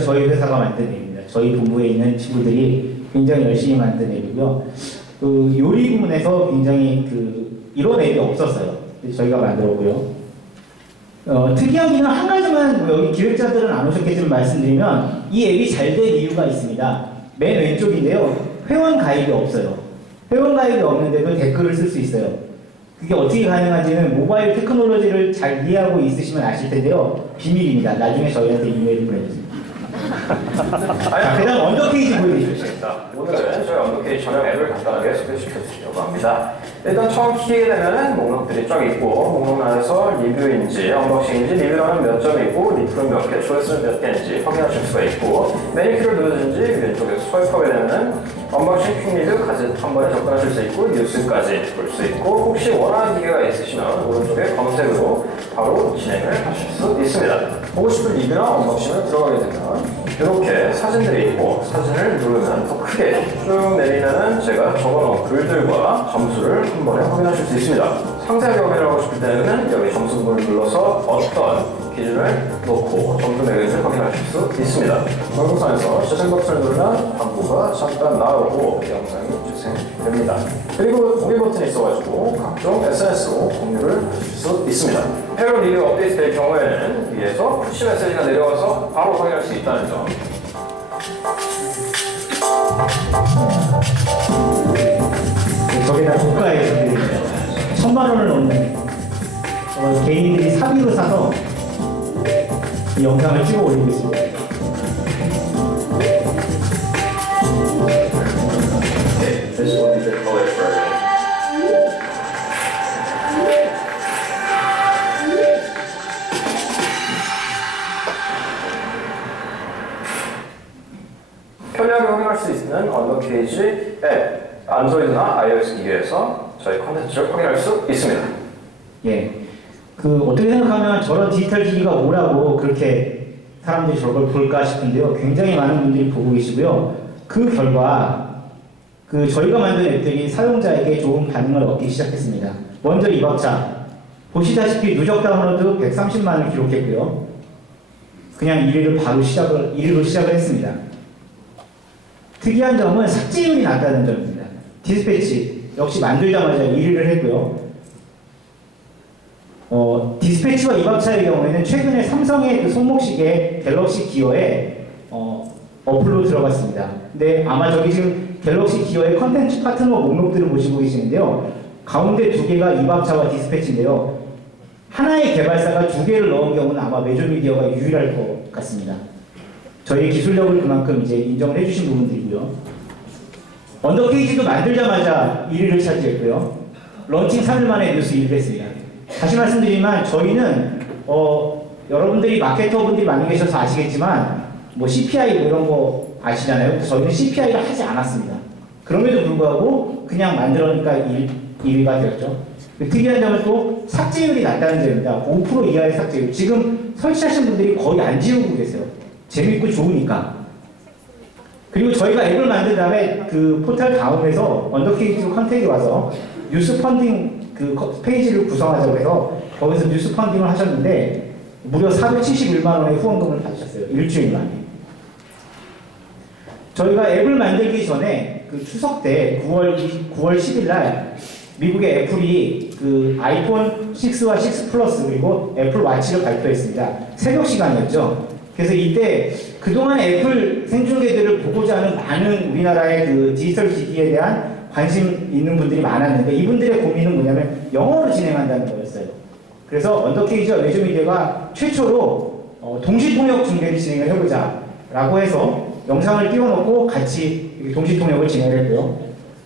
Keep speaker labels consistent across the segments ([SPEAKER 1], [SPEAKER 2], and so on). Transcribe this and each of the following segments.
[SPEAKER 1] 저희 회사가 만든 앱입니다. 저희 본부에 있는 친구들이 굉장히 열심히 만든 앱이고요. 그 요리 부문에서 굉장히 그 이런 앱이 없었어요. 저희가 만들었고요. 어, 특이한 기능 한 가지만 뭐 여기 기획자들은 안 오셨겠지만 말씀드리면 이 앱이 잘 된 이유가 있습니다. 맨 왼쪽인데요. 회원 가입이 없어요. 회원 가입이 없는데도 댓글을 쓸 수 있어요. 그게 어떻게 가능한지는 모바일 테크놀로지를 잘 이해하고 있으시면 아실 텐데요. 비밀입니다. 나중에 저희한테 이메일 보내주세요. 자, 그 다음 언더페이지 보여드리죠.
[SPEAKER 2] 자, 오늘은 저희 언더케이 전용 앱을 간단하게 소개시켜드리려고 합니다. 일단 처음 키게 되면은 목록들이 쫙 있고 목록 안에서 리뷰인지 언박싱인지 리뷰라는 몇 점이 있고 리플은 몇 개, 조회수는 몇 개인지 확인하실 수가 있고 메뉴키를 누르든지 왼쪽에서 스와이프하게 되면은 언박싱 퀵 리뷰 가지 한 번에 접근하실 수 있고 뉴스까지 볼 수 있고 혹시 원하는 기계가 있으시면 오른쪽에 검색으로 바로 진행을 하실 수 있습니다. 보고 싶은 리뷰나 언박싱을 들어가게 되면 이렇게 사진들이 있고 사진을 누르면 더 크게 쭉 내리면은 제가 적어놓은 글들과 점수를 한 번에 확인하실 수 있습니다. 상세하게 확인을 하고 싶을 때는 여기 점수 부분을 눌러서 어떤 기준을 놓고 점수 매겨진지 확인하실 수 있습니다. 동영상에서 재생 버튼을 누르면 광고가 잠깐 나오고 영상이 됩니다. 그리고 공유 버튼이 있어가지고 각종 SNS로 공유를 하실 수 있습니다. 페어 리뷰 업데이트 될 경우에는 위에서 푸시 메시지가 내려와서 바로 확인할 수 있다는 점
[SPEAKER 1] 저기다 고가에 드립니다. 천만 원을 넘는 어, 개인들이 사비로 사서 이 영상을 찍어 올리고 있습니다.
[SPEAKER 2] 있는 언더 케이지 앱, 안드로이드나 iOS 기기에서 저희 컨텐츠를 확인할 수 있습니다.
[SPEAKER 1] 예. 그 어떻게 생각하면 저런 디지털 기기가 오라고 그렇게 사람들이 저걸 볼까 싶은데요. 굉장히 많은 분들이 보고 계시고요. 그 결과 그 저희가 만든 앱들이 사용자에게 좋은 반응을 얻기 시작했습니다. 먼저 이박자 보시다시피 누적 다운로드 130만을 기록했고요. 그냥 1위를 바로 시작을 1위로 시작을 했습니다. 특이한 점은 삭제율이 낮다는 점입니다. 디스패치 역시 만들자마자 1위를 했고요. 어, 디스패치와 이박차의 경우에는 최근에 삼성의 그 손목시계 갤럭시 기어에 어, 어플로 들어갔습니다. 근데 아마 저기 지금 갤럭시 기어의 컨텐츠 파트너 목록들을 보시고 계시는데요. 가운데 두 개가 이박차와 디스패치인데요. 하나의 개발사가 두 개를 넣은 경우는 아마 메조미디어가 유일할 것 같습니다. 저희 기술력을 그만큼 이제 인정을 해주신 부분들이고요. 언더페이지도 만들자마자 1위를 차지했고요. 런칭 3일 만에 뉴스 1위를 했습니다. 다시 말씀드리지만 저희는 어, 여러분들이 마케터분들이 많이 계셔서 아시겠지만 뭐 CPI 뭐 이런 거 아시잖아요. 저희는 CPI를 하지 않았습니다. 그럼에도 불구하고 그냥 만들어니까 1, 1위가 되었죠. 그 특이한 점은 또 삭제율이 낮다는 점입니다. 5% 이하의 삭제율. 지금 설치하신 분들이 거의 안 지우고 계세요. 재밌고 좋으니까. 그리고 저희가 앱을 만든 다음에 그 포털 다음에서 언더케이지로 컨택이 와서 뉴스 펀딩 그 거- 페이지를 구성하자고 해서 거기서 뉴스 펀딩을 하셨는데 무려 471만 원의 후원금을 받으셨어요. 일주일 만에. 저희가 앱을 만들기 전에 그 추석 때 9월 9월 10일 날 미국의 애플이 그 아이폰 6와 6 플러스 그리고 애플 와치를 발표했습니다. 새벽 시간이었죠. 그래서 이때 그동안 애플 생중계들을 보고자 하는 많은 우리나라의 그 디지털 기기에 대한 관심 있는 분들이 많았는데 이분들의 고민은 뭐냐면 영어로 진행한다는 거였어요. 그래서 언더케이지와 외주미디어가 최초로 어, 동시통역 중계를 진행을 해보자 라고 해서 영상을 띄워놓고 같이 동시통역을 진행을 했고요.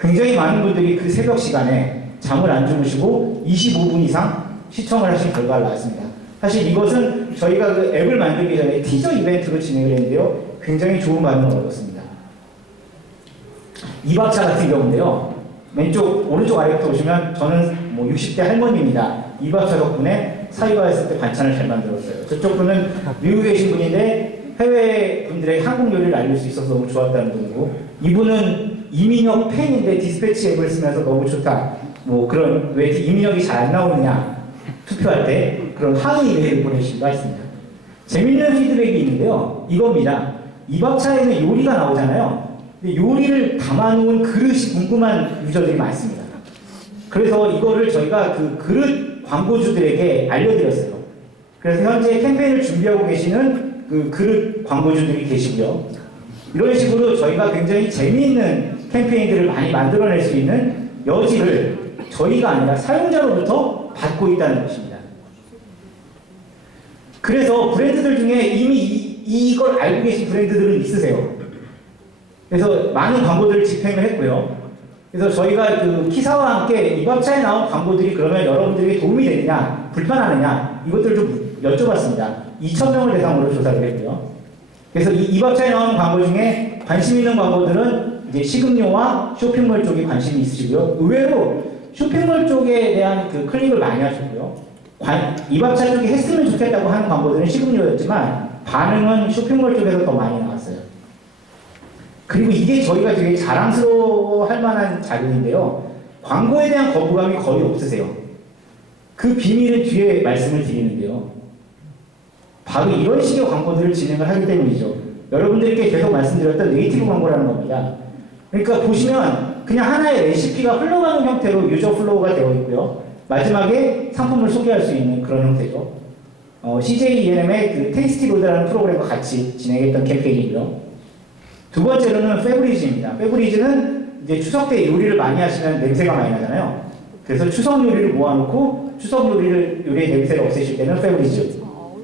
[SPEAKER 1] 굉장히 많은 분들이 그 새벽 시간에 잠을 안 주무시고 25분 이상 시청을 하신 결과가 나왔습니다. 사실 이것은 저희가 그 앱을 만들기 전에 티저 이벤트로 진행을 했는데요. 굉장히 좋은 반응을 얻었습니다. 이박차 같은 경우인데요. 왼쪽, 오른쪽 아래부터 보시면 저는 뭐 60대 할머니입니다. 이박차 덕분에 사이가 했을 때 반찬을 잘 만들었어요. 저쪽 분은 미국에 계신 분인데 해외 분들에게 한국 요리를 알릴 수 있어서 너무 좋았다는 분이고 이분은 이민혁 팬인데 디스패치 앱을 쓰면서 너무 좋다. 뭐 그런 왜 이민혁이 잘 안 나오느냐 투표할 때 그런 항의 메일을 보내주신 바 있습니다. 재밌는 피드백이 있는데요. 이겁니다. 이박차에는 요리가 나오잖아요. 근데 요리를 담아놓은 그릇이 궁금한 유저들이 많습니다. 그래서 이거를 저희가 그 그릇 광고주들에게 알려드렸어요. 그래서 현재 캠페인을 준비하고 계시는 그 그릇 광고주들이 계시고요. 이런 식으로 저희가 굉장히 재미있는 캠페인들을 많이 만들어낼 수 있는 여지를 저희가 아니라 사용자로부터 받고 있다는 것입니다. 그래서 브랜드들 중에 이미 이, 이걸 알고 계신 브랜드들은 있으세요. 그래서 많은 광고들을 집행을 했고요. 그래서 저희가 그 키사와 함께 이밥차에 나온 광고들이 그러면 여러분들에게 도움이 되느냐, 불편하느냐, 이것들을 좀 여쭤봤습니다. 2,000명을 대상으로 조사를 했고요. 그래서 이 이밥차에 나오는 광고 중에 관심 있는 광고들은 이제 식음료와 쇼핑몰 쪽에 관심이 있으시고요. 의외로 쇼핑몰 쪽에 대한 그 클릭을 많이 하셨고요. 관, 이밥차 쪽이 했으면 좋겠다고 하는 광고들은 식음료였지만 반응은 쇼핑몰 쪽에서 더 많이 나왔어요. 그리고 이게 저희가 되게 자랑스러워 할 만한 자료인데요. 광고에 대한 거부감이 거의 없으세요. 그 비밀은 뒤에 말씀을 드리는데요. 바로 이런 식의 광고들을 진행을 하기 때문이죠. 여러분들께 계속 말씀드렸던 네이티브 광고라는 겁니다. 그러니까 보시면 그냥 하나의 레시피가 흘러가는 형태로 유저 플로우가 되어 있고요. 마지막에 상품을 소개할 수 있는 그런 형태죠. 어, CJ ENM의 그 테이스티 로드라는 프로그램과 같이 진행했던 캠페인이고요. 두 번째로는 페브리즈입니다. 페브리즈는 이제 추석 때 요리를 많이 하시면 냄새가 많이 나잖아요. 그래서 추석 요리를 모아놓고 추석 요리를 요리의 냄새를 없애실 때는 페브리즈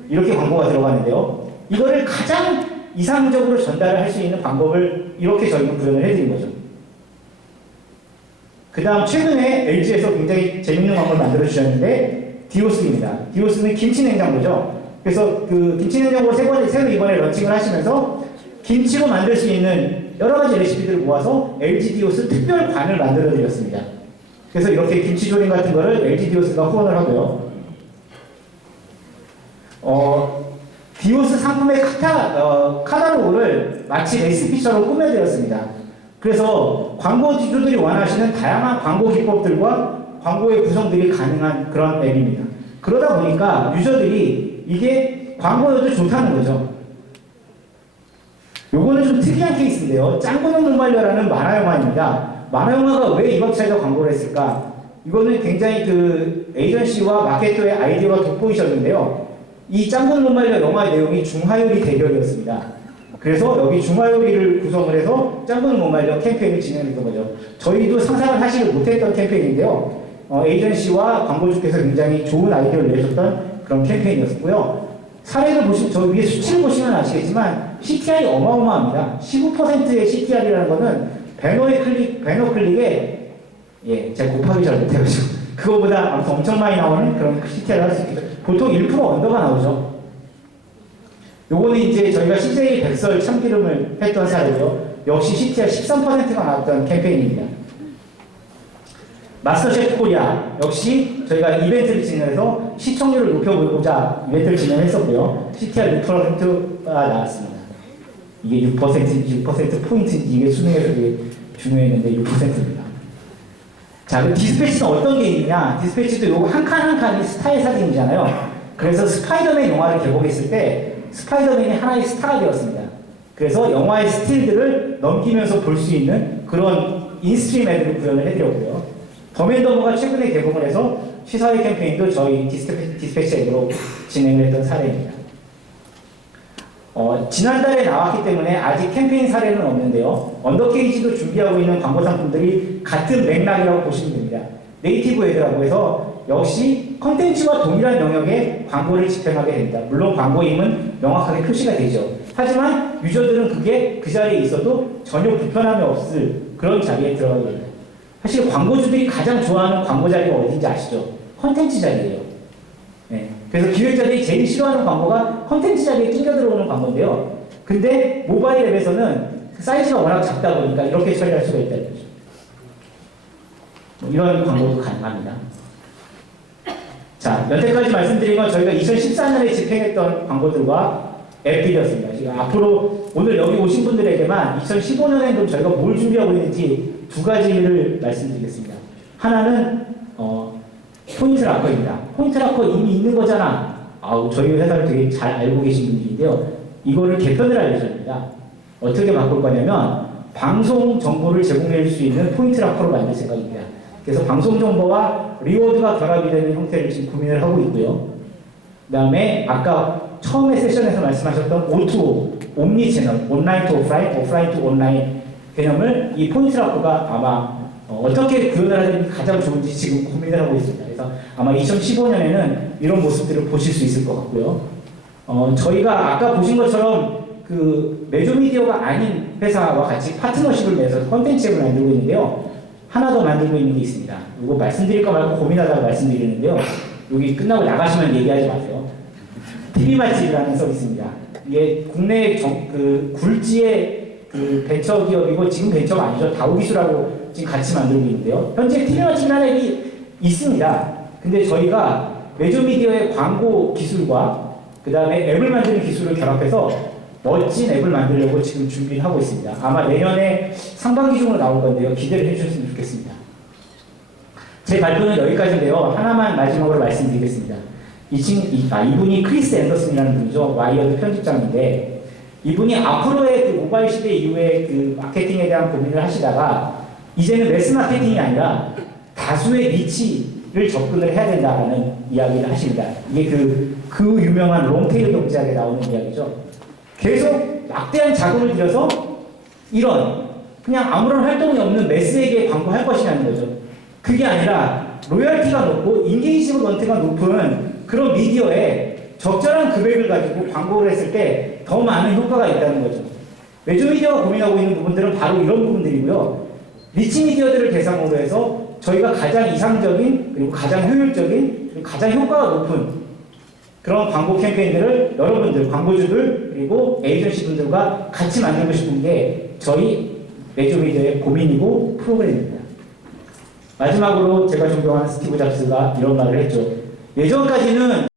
[SPEAKER 1] 이렇게 광고가 들어가는데요. 이거를 가장 이상적으로 전달을 할 수 있는 방법을 이렇게 저희는 구현을 해드린 거죠. 그 다음 최근에 LG에서 굉장히 재밌는 광고를 만들어 주셨는데 디오스입니다. 디오스는 김치 냉장고죠. 그래서 그 김치 냉장고 세 번째 새로 이번에 런칭을 하시면서 김치로 만들 수 있는 여러 가지 레시피들을 모아서 LG 디오스 특별 관을 만들어 드렸습니다. 그래서 이렇게 김치 조림 같은 거를 LG 디오스가 후원을 하고요. 어, 디오스 상품의 카타, 어, 카탈로그를 마치 레시피처럼 꾸며드렸습니다. 그래서 광고주들이 원하시는 다양한 광고 기법들과 광고의 구성들이 가능한 그런 앱입니다. 그러다 보니까 유저들이 이게 광고여도 좋다는 거죠. 요거는 좀 특이한 케이스인데요. 짱구는 눈말려라는 만화 영화입니다. 만화 영화가 왜 이박차에서 광고를 했을까? 이거는 굉장히 그 에이전시와 마케터의 아이디어가 돋보이셨는데요. 이 짱구는 눈말려 영화의 내용이 중화요리 대결이었습니다. 그래서 여기 중화요리를 구성을 해서 짱구는 눈말려 캠페인을 진행했던 거죠. 저희도 상상을 하시지 못했던 캠페인인데요. 어, 에이전시와 광고주께서 굉장히 좋은 아이디어를 내셨던 그런 캠페인이었고요. 사례를 보시면 저 위에 수치를 보시면 아시겠지만 CTR이 어마어마합니다. 15%의 CTR이라는 거는 배너의 클릭, 배너 클릭에 예, 제가 곱하기 잘 못해가지고 그거보다 엄청 많이 나오는 그런 CTR을 할 수 있겠죠. 보통 1% 언더가 나오죠. 요거는 이제 저희가 CJ 백설 참기름을 했던 사례고요. 역시 CTR 13%가 나왔던 캠페인입니다. 마스터셰프 코리아 역시 저희가 이벤트를 진행해서 시청률을 높여보고자 이벤트를 진행했었고요. CTR 6%가 나왔습니다. 이게 6% 6% 포인트 이게 수능에서 되게 중요했는데 6%입니다. 자, 그 디스패치는 어떤 게 있느냐? 디스패치도 요거 한 칸 한 칸이 스타의 사진이잖아요. 그래서 스파이더맨 영화를 개봉했을 때 스파이더맨이 하나의 스타가 되었습니다. 그래서 영화의 스틸들을 넘기면서 볼 수 있는 그런 인스트림 애들을 구현을 해드렸고요. 더맨더머가 최근에 개봉을 해서 시사회 캠페인도 저희 디스패치, 디스패치 앱으로 진행을 했던 사례입니다. 어, 지난달에 나왔기 때문에 아직 캠페인 사례는 없는데요. 언더케이지도 준비하고 있는 광고 상품들이 같은 맥락이라고 보시면 됩니다. 네이티브 앱이라고 해서 역시 컨텐츠와 동일한 영역에 광고를 집행하게 됩니다. 물론 광고임은 명확하게 표시가 되죠. 하지만 유저들은 그게 그 자리에 있어도 전혀 불편함이 없을 그런 자리에 들어가게 됩니다. 사실 광고주들이 가장 좋아하는 광고 자리가 어딘지 아시죠? 컨텐츠 자리예요. 네. 그래서 기획자들이 제일 싫어하는 광고가 컨텐츠 자리에 끼겨 들어오는 광고인데요. 근데 모바일 앱에서는 그 사이즈가 워낙 작다 보니까 이렇게 처리할 수가 있다는 거죠. 뭐 이런 광고도 가능합니다. 자, 여태까지 말씀드린 건 저희가 2014년에 집행했던 광고들과 앱들이었습니다. 지금 앞으로 오늘 여기 오신 분들에게만 2015년에도 저희가 뭘 준비하고 있는지 두 가지를 말씀드리겠습니다. 하나는 어, 포인트 락커입니다. 포인트 락커 이미 있는 거잖아. 아우 저희 회사를 되게 잘 알고 계신 분들인데요. 이거를 개편을 알려줍니다. 어떻게 바꿀 거냐면 방송 정보를 제공할 수 있는 포인트 락커로 만들 생각입니다. 그래서 방송 정보와 리워드가 결합이 되는 형태를 지금 고민을 하고 있고요. 그 다음에 아까 처음에 세션에서 말씀하셨던 O2O, 옴니 채널, 온라인 투 오프라인, 오프라인 투 온라인 개념을 이 포인트 락커가 아마 어, 어떻게 구현을 하는 게 가장 좋은지 지금 고민을 하고 있습니다. 그래서 아마 2015년에는 이런 모습들을 보실 수 있을 것 같고요. 어, 저희가 아까 보신 것처럼 그 메조미디어가 아닌 회사와 같이 파트너십을 맺어서 컨텐츠 앱을 만들고 있는데요. 하나 더 만들고 있는 게 있습니다. 이거 말씀드릴까 말까 고민하다가 말씀드리는데요. 여기 끝나고 나가시면 얘기하지 마세요. TV 맛집이라는 서비스입니다. 이게 국내 정, 그 굴지의 그 벤처 기업이고 지금 벤처가 아니죠. 다우기술하고 지금 같이 만들고 있는데요. 현재 TV 맛집이라는 앱이 있습니다. 근데 저희가 메조미디어의 광고 기술과 그 다음에 앱을 만드는 기술을 결합해서 멋진 앱을 만들려고 지금 준비를 하고 있습니다. 아마 내년에 상반기 중으로 나올 건데요. 기대를 해주셨으면 좋겠습니다. 제 발표는 여기까지인데요. 하나만 마지막으로 말씀드리겠습니다. 이 친, 이, 아, 이분이 크리스 앤더슨이라는 분이죠. 와이어드 편집장인데 이분이 앞으로의 그 모바일 시대 이후에 그 마케팅에 대한 고민을 하시다가 이제는 매스 마케팅이 아니라 다수의 니치를 접근을 해야 된다라는 이야기를 하십니다. 이게 그, 그 유명한 롱테일 경제학에 나오는 이야기죠. 계속 막대한 자금을 들여서 이런 그냥 아무런 활동이 없는 매스에게 광고할 것이냐는 거죠. 그게 아니라 로열티가 높고 인게이지먼트가 높은 그런 미디어에 적절한 금액을 가지고 광고를 했을 때 더 많은 효과가 있다는 거죠. 메조미디어가 고민하고 있는 부분들은 바로 이런 부분들이고요. 리치 미디어들을 대상으로 해서 저희가 가장 이상적인 그리고 가장 효율적인 그리고 가장 효과가 높은 그런 광고 캠페인들을 여러분들 광고주들 그리고 에이전시 분들과 같이 만들고 싶은 게 저희 메조미디어의 고민이고 프로그램입니다. 마지막으로 제가 존경하는 스티브 잡스가 이런 말을 했죠. 예전까지는